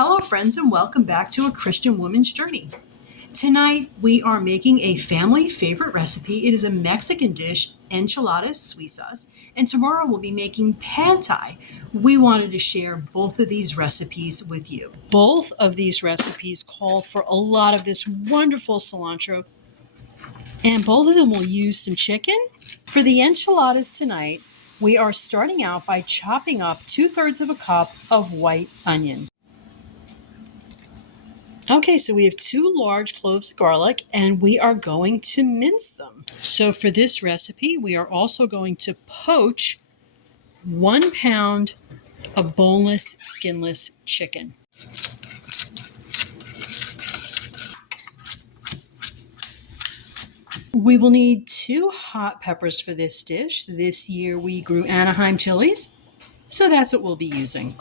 Hello friends and welcome back to A Christian Woman's Journey. Tonight we are making a family favorite recipe. It is a Mexican dish, Enchiladas Suizas, and tomorrow we'll be making pad thai. We wanted to share both of these recipes with you. Both of these recipes call for a lot of this wonderful cilantro, and both of them will use some chicken. For the enchiladas tonight, we are starting out by chopping up 2/3 of a cup of white onion. Okay, so we have 2 large cloves of garlic and we are going to mince them. So for this recipe, we are also going to poach 1 pound of boneless, skinless chicken. We will need 2 hot peppers for this dish. This year we grew Anaheim chilies, so that's what we'll be using.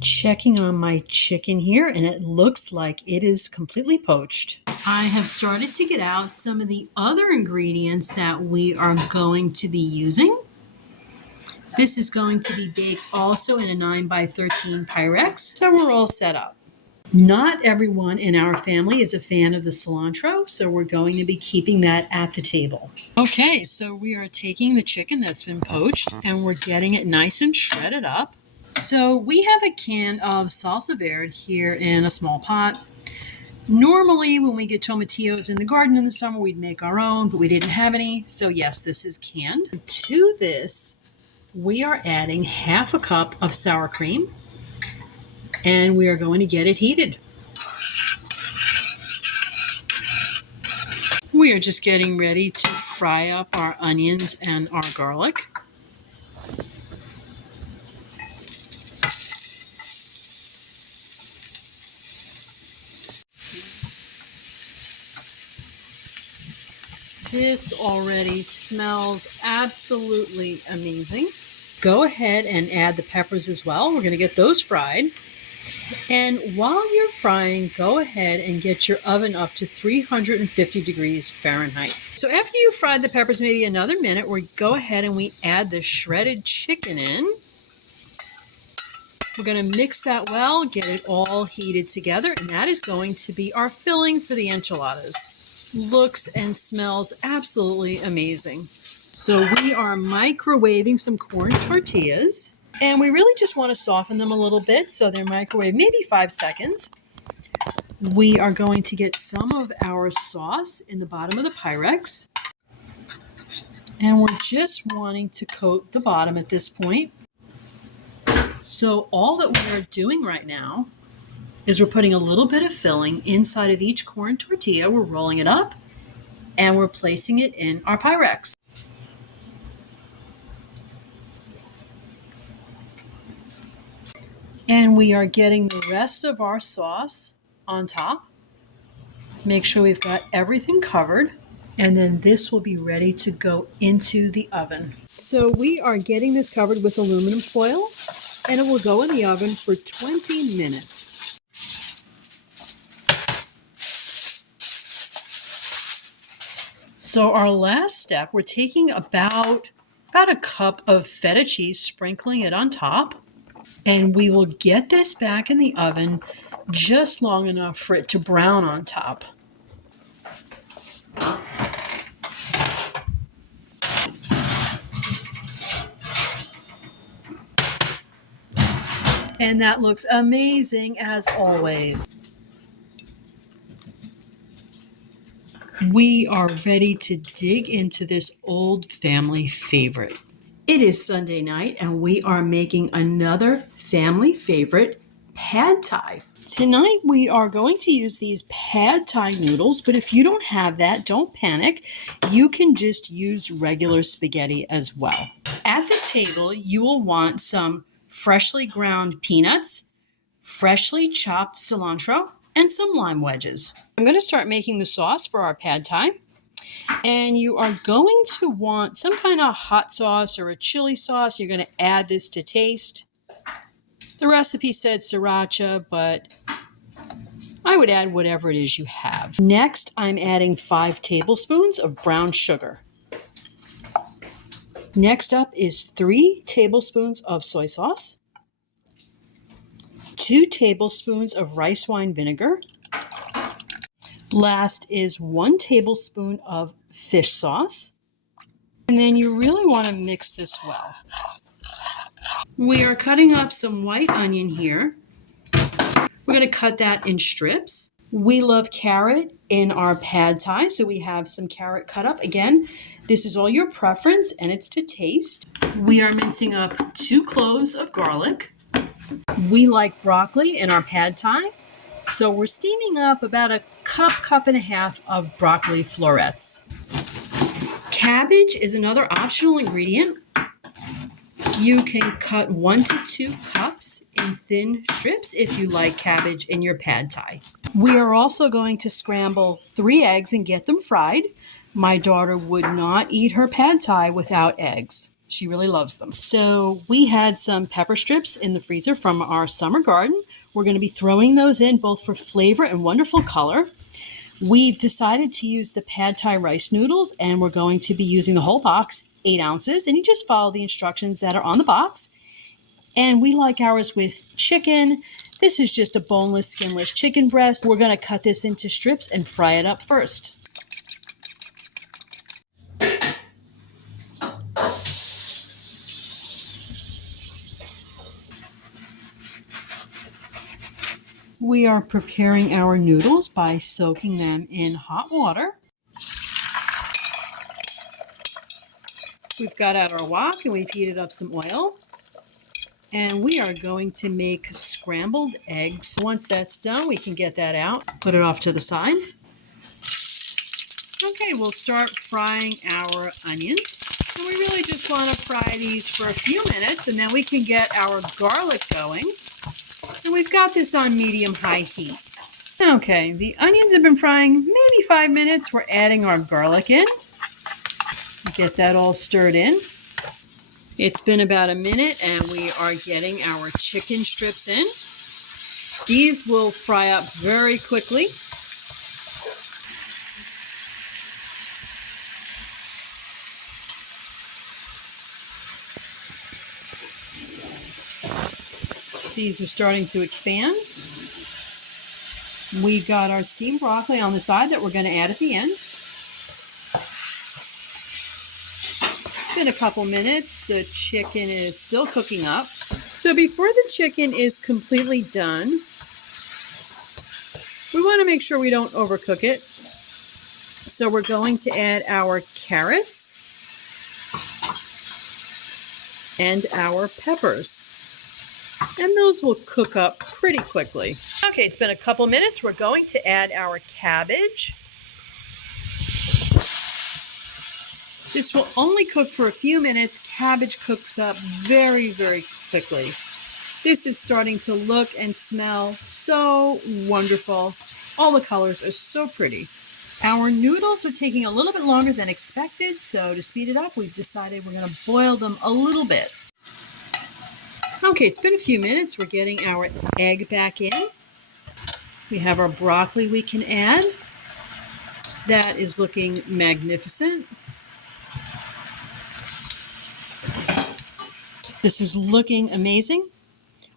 Checking on my chicken here, and it looks like it is completely poached. I have started to get out some of the other ingredients that we are going to be using. This is going to be baked also in a 9x13 Pyrex, so we're all set up. Not everyone in our family is a fan of the cilantro, so we're going to be keeping that at the table. Okay, so we are taking the chicken that's been poached and we're getting it nice and shredded up. So we have a can of salsa verde here in a small pot. Normally when we get tomatillos in the garden in the summer, we'd make our own, but we didn't have any. So yes, this is canned. To this, we are adding 1/2 cup of sour cream and we are going to get it heated. We are just getting ready to fry up our onions and our garlic. This already smells absolutely amazing. Go ahead and add the peppers as well. We're going to get those fried. And while you're frying, go ahead and get your oven up to 350 degrees Fahrenheit. So after you fried the peppers maybe another minute, we go ahead and we add the shredded chicken in. We're going to mix that well, get it all heated together, and that is going to be our filling for the enchiladas. Looks and smells absolutely amazing. So we are microwaving some corn tortillas, and we really just want to soften them a little bit, so they're microwaved maybe 5 seconds. We are going to get some of our sauce in the bottom of the Pyrex, and we're just wanting to coat the bottom at this point. So all that we are doing right now is we're putting a little bit of filling inside of each corn tortilla. We're rolling it up and we're placing it in our Pyrex. And we are getting the rest of our sauce on top. Make sure we've got everything covered, and then this will be ready to go into the oven. So we are getting this covered with aluminum foil, and it will go in the oven for 20 minutes. So our last step, we're taking about a cup of feta cheese, sprinkling it on top, and we will get this back in the oven just long enough for it to brown on top. And that looks amazing as always. We are ready to dig into this old family favorite. It is Sunday night and we are making another family favorite, pad thai. Tonight we are going to use these pad thai noodles, but if you don't have that, don't panic. You can just use regular spaghetti as well. At the table, you will want some freshly ground peanuts, freshly chopped cilantro, and some lime wedges. I'm going to start making the sauce for our pad thai. And you are going to want some kind of hot sauce or a chili sauce. You're going to add this to taste. The recipe said sriracha, but I would add whatever it is you have. Next, I'm adding 5 tablespoons of brown sugar. Next up is 3 tablespoons of soy sauce, 2 tablespoons of rice wine vinegar. Last is 1 tablespoon of fish sauce. And then you really want to mix this well. We are cutting up some white onion here. We're going to cut that in strips. We love carrot in our pad thai, so we have some carrot cut up. Again, this is all your preference and it's to taste. We are mincing up 2 cloves of garlic. We like broccoli in our pad thai, so we're steaming up about a cup and a half of broccoli florets. Cabbage is another optional ingredient. You can cut 1 to 2 cups in thin strips if you like cabbage in your pad thai. We are also going to scramble 3 eggs and get them fried. My daughter would not eat her pad thai without eggs. She really loves them. So we had some pepper strips in the freezer from our summer garden. We're going to be throwing those in both for flavor and wonderful color. We've decided to use the pad thai rice noodles, and we're going to be using the whole box, 8 ounces, and you just follow the instructions that are on the box. And we like ours with chicken. This is just a boneless, skinless chicken breast. We're going to cut this into strips and fry it up first. We are preparing our noodles by soaking them in hot water. We've got out our wok and we've heated up some oil. And we are going to make scrambled eggs. Once that's done, we can get that out, put it off to the side. Okay, we'll start frying our onions. And we really just want to fry these for a few minutes, and then we can get our garlic going. And we've got this on medium-high heat. Okay, the onions have been frying maybe 5 minutes. We're adding our garlic in. Get that all stirred in. It's been about a minute and we are getting our chicken strips in. These will fry up very quickly. These are starting to expand. We got our steamed broccoli on the side that we're going to add at the end. In a couple minutes, the chicken is still cooking up. So before the chicken is completely done, we want to make sure we don't overcook it. So we're going to add our carrots and our peppers. And those will cook up pretty quickly. Okay, it's been a couple minutes. We're going to add our cabbage. This will only cook for a few minutes. Cabbage cooks up very, very quickly. This is starting to look and smell so wonderful. All the colors are so pretty. Our noodles are taking a little bit longer than expected, so to speed it up, we've decided we're going to boil them a little bit. Okay, it's been a few minutes. We're getting our egg back in. We have our broccoli we can add. That is looking magnificent. This is looking amazing.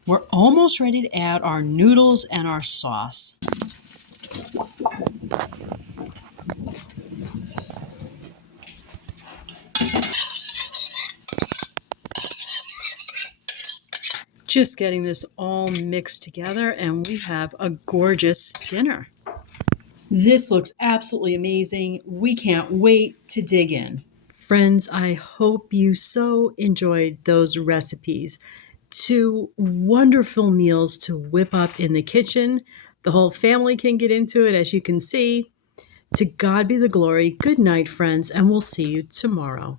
We're almost ready to add our noodles and our sauce. Just getting this all mixed together and we have a gorgeous dinner. This looks absolutely amazing. We can't wait to dig in. Friends, I hope you so enjoyed those recipes. 2 wonderful meals to whip up in the kitchen. The whole family can get into it, as you can see. To God be the glory. Good night, friends, and we'll see you tomorrow.